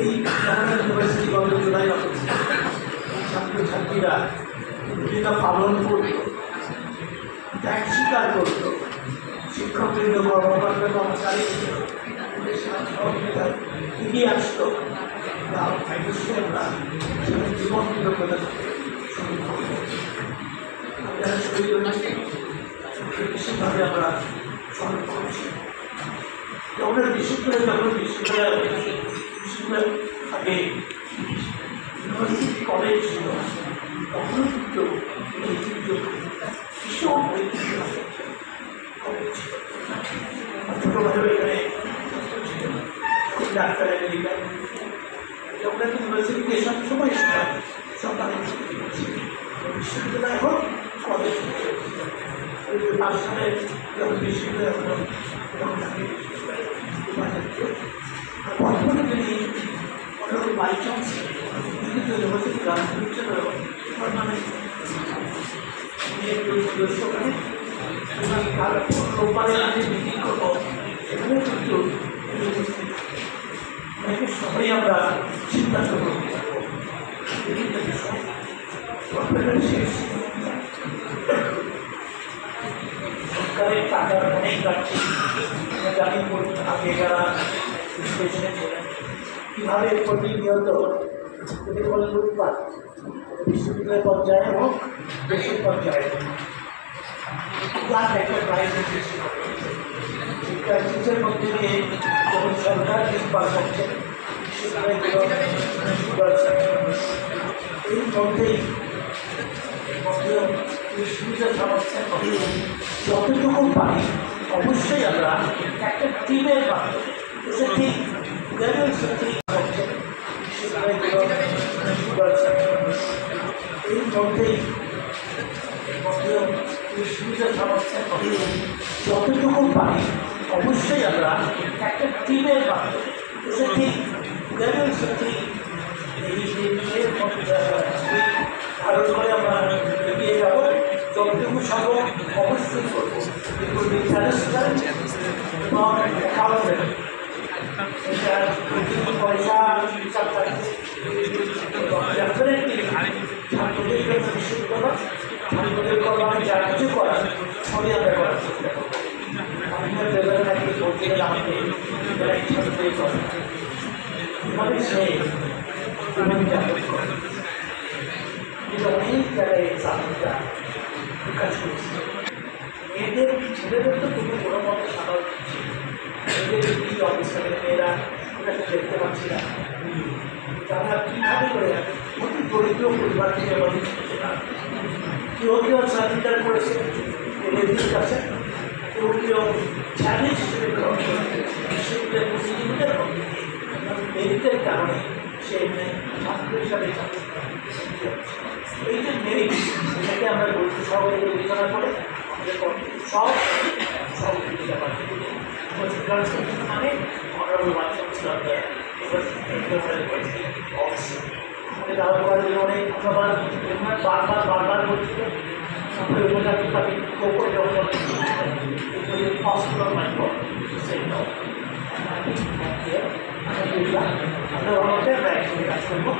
এই জাহাঙ্গীর ইউনিভার্সিটি গত জুলাই মাসে ছাত্রছাত্রীরা ভূমিকা পালন করত, ত্যাগ স্বীকার করত, শিক্ষকবৃন্দ কর্মকর্তা কর্মচারী সহযোগিতায় এগিয়ে আসতো, আমরা জীবন নিরাপত্তা শুরু করব। যারা শহীদ হয়েছে বিশেষভাবে আমরা স্মরণ করছি। আমরা বিশেষ করে যখন বিশ্ববিদ্যালয় আগে ইউনিভার্সিটি কলেজ ছিল তখন কিন্তু ভীষণ ঐতিহ্য কলেজ ছিল। ছোটোবেলায় এখানে ডাক্তার আমেরিকা আমরা ইউনিভার্সিটিতে সবসময় সকালে বিশ্ববিদ্যালয় হোক কলেজ তার সাথে যখন বিশ্ববিদ্যালয় হলো তখন তাকে বর্তমানে যদি কোনো by chance university graduation permanent কার রোববারে আমি মিটিং করবো সেখানে কিন্তু অনেকের সবাই আমরা সিদ্ধান্ত করতে পারবো বিভিন্ন বিষয় সরকারের টাকার অনেক রাখছে জানি আগে যারা বিশ্লেষণে ছিলেন কীভাবে প্রতিনিয়ত যদি বলেন লুটপাট বিশ্ববিদ্যালয় পর্যায়ে হোক দেশের পর্যায়ে একটা প্রাইজ শিক্ষার্থীদের মধ্যে দিয়ে যখন সরকার দেখভাল করছে এই মধ্যেই সুবিধা সমস্যা যতটুকু পারি অবশ্যই আমরা একটা টিমের মাধ্যমে ঠিক এই মধ্যেই সুবিধা সমস্যা যতটুকু পারি অবশ্যই আমরা একটা টিমের মাধ্যমে ঠিক ভারত করে আমরা এগিয়ে যাব যতটুকু সম্ভব অবশ্যই করবো কিন্তু পয়সা ছাত্রদের জন্য বিশ্ববিদ্যালয় ছাত্রদের কল্যাণে যা কিছু করার সবই আমরা করার চেষ্টা করবো। আমাদের লেভেলে নাকি বলতে গেলে আমাকে যারা ইচ্ছা করে করে এভাবে সে জীবনযাপন করে কিন্তু অনেক জায়গায় চাকরিটা প্রকাশ করেছে। মেয়েদের ছেলেদের তো কোনো কোনো মতো স্বাভাবিক ছিল, মেয়েদের কি অবস্থা মেয়েরা ওটাকে দেখতে পাচ্ছি না। তারা কীভাবে করে অতি দরিদ্র পরিবার থেকে মানুষ করতে পারে, কেউ কেউ সার্ভিটার করেছে মেয়েদের কাছে, কেউ কেউ চ্যালেঞ্জ হিসেবে গ্রহণ করেছে বিশ্ববিদ্যালয়ের প্রতিযোগিতার মধ্যে দিয়ে মেরিটের কারণে সে ছাত্র হিসাবে এই যে মেরিট এটাকে আমরা গুরুত্ব সহকারে বিবেচনা করে আমাদের সব দিতে পারি। মানে অনারেবল অনেক বারবার বলছিল আমরা অনেকটা কাজ করবো।